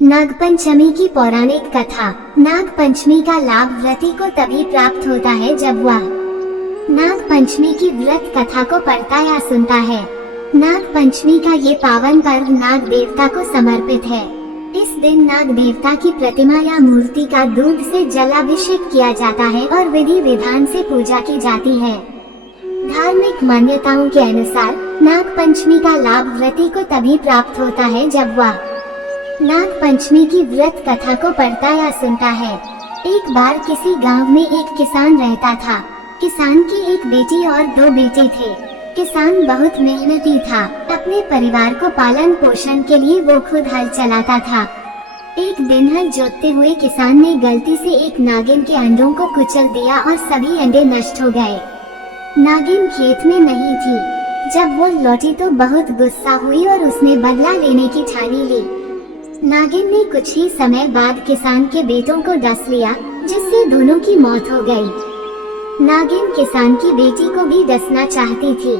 नागपंचमी की पौराणिक कथा। नागपंचमी का लाभ व्रती को तभी प्राप्त होता है जब वह नागपंचमी की व्रत कथा को पढ़ता या सुनता है। नागपंचमी का ये पावन पर्व नाग देवता को समर्पित है। इस दिन नाग देवता की प्रतिमा या मूर्ति का दूध से जलाभिषेक किया जाता है और विधि विधान से पूजा की जाती है। धार्मिक मान्यताओं के अनुसार नागपंचमी का लाभ व्रती को तभी प्राप्त होता है जब वह नागपंचमी की व्रत कथा को पढ़ता या सुनता है। एक बार किसी गांव में एक किसान रहता था। किसान की एक बेटी और दो बेटे थे। किसान बहुत मेहनती था। अपने परिवार को पालन पोषण के लिए वो खुद हल चलाता था। एक दिन हल जोतते हुए किसान ने गलती से एक नागिन के अंडों को कुचल दिया और सभी अंडे नष्ट हो गए। नागिन खेत में नहीं थी। जब वो लौटी तो बहुत गुस्सा हुई और उसने बदला लेने की ठानी ली। नागिन ने कुछ ही समय बाद किसान के बेटों को डस लिया, जिससे दोनों की मौत हो गई। नागिन किसान की बेटी को भी डसना चाहती थी,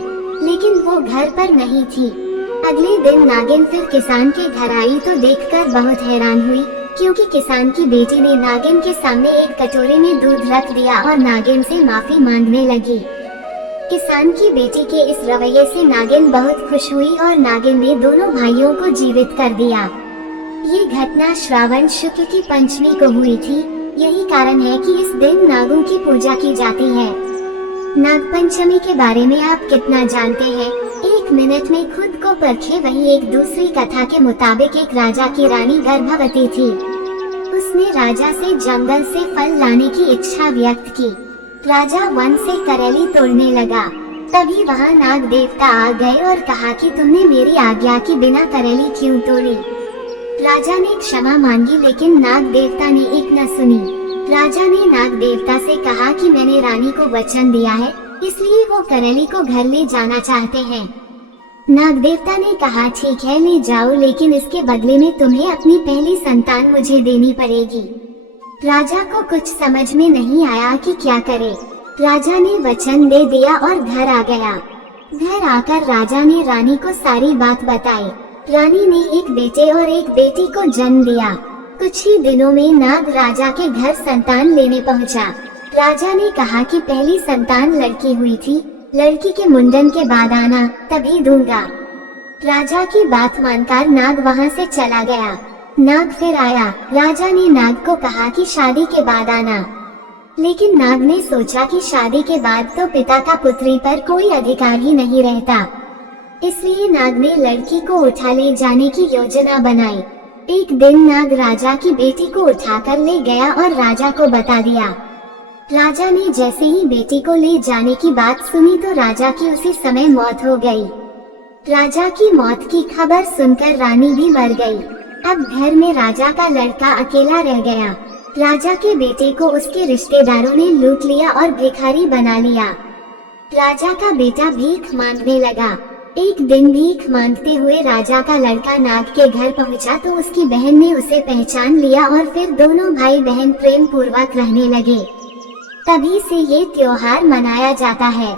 लेकिन वो घर पर नहीं थी। अगले दिन नागिन फिर किसान के घर आई तो देखकर बहुत हैरान हुई, क्योंकि किसान की बेटी ने नागिन के सामने एक कटोरे में दूध रख दिया और नागिन से माफी मांगने लगी। किसान की बेटी के इस रवैये से नागिन बहुत खुश हुई और नागिन ने दोनों भाइयों को जीवित कर दिया। ये घटना श्रावण शुक्ल की पंचमी को हुई थी। यही कारण है कि इस दिन नागों की पूजा की जाती है। नागपंचमी के बारे में आप कितना जानते हैं? एक मिनट में खुद को परखें। वही एक दूसरी कथा के मुताबिक एक राजा की रानी गर्भवती थी। उसने राजा से जंगल से फल लाने की इच्छा व्यक्त की। राजा वन से करेली तोड़ने लगा। तभी वहाँ नाग देवता आ गए और कहा कि तुमने मेरी आज्ञा के बिना करेली क्यों तोड़ी? राजा ने क्षमा मांगी, लेकिन नाग देवता ने एक न सुनी। राजा ने नाग देवता से कहा कि मैंने रानी को वचन दिया है, इसलिए वो करेली को घर ले जाना चाहते हैं। नाग देवता ने कहा ठीक है, ले जाओ, लेकिन इसके बदले में तुम्हें अपनी पहली संतान मुझे देनी पड़ेगी। राजा को कुछ समझ में नहीं आया कि क्या करे। राजा ने वचन दे दिया और घर आ गया। घर आकर राजा ने रानी को सारी बात बताई। रानी ने एक बेटे और एक बेटी को जन्म दिया। कुछ ही दिनों में नाग राजा के घर संतान लेने पहुंचा। राजा ने कहा कि पहली संतान लड़की हुई थी, लड़की के मुंडन के बाद आना, तभी दूंगा। राजा की बात मानकर नाग वहां से चला गया। नाग फिर आया। राजा ने नाग को कहा कि शादी के बाद आना, लेकिन नाग ने सोचा कि शादी के बाद तो पिता का पुत्री पर कोई अधिकार ही नहीं रहता, इसलिए नाग ने लड़की को उठा ले जाने की योजना बनाई। एक दिन नाग राजा की बेटी को उठाकर ले गया और राजा को बता दिया। राजा ने जैसे ही बेटी को ले जाने की बात सुनी तो राजा की उसी समय मौत हो गई। राजा की मौत की खबर सुनकर रानी भी मर गई। अब घर में राजा का लड़का अकेला रह गया। राजा के बेटे को उसके रिश्तेदारों ने लूट लिया और भिखारी बना लिया। राजा का बेटा भीख मांगने लगा। एक दिन भीख मांगते हुए राजा का लड़का नाग के घर पहुंचा तो उसकी बहन ने उसे पहचान लिया और फिर दोनों भाई बहन प्रेम पूर्वक रहने लगे। तभी से ये त्योहार मनाया जाता है।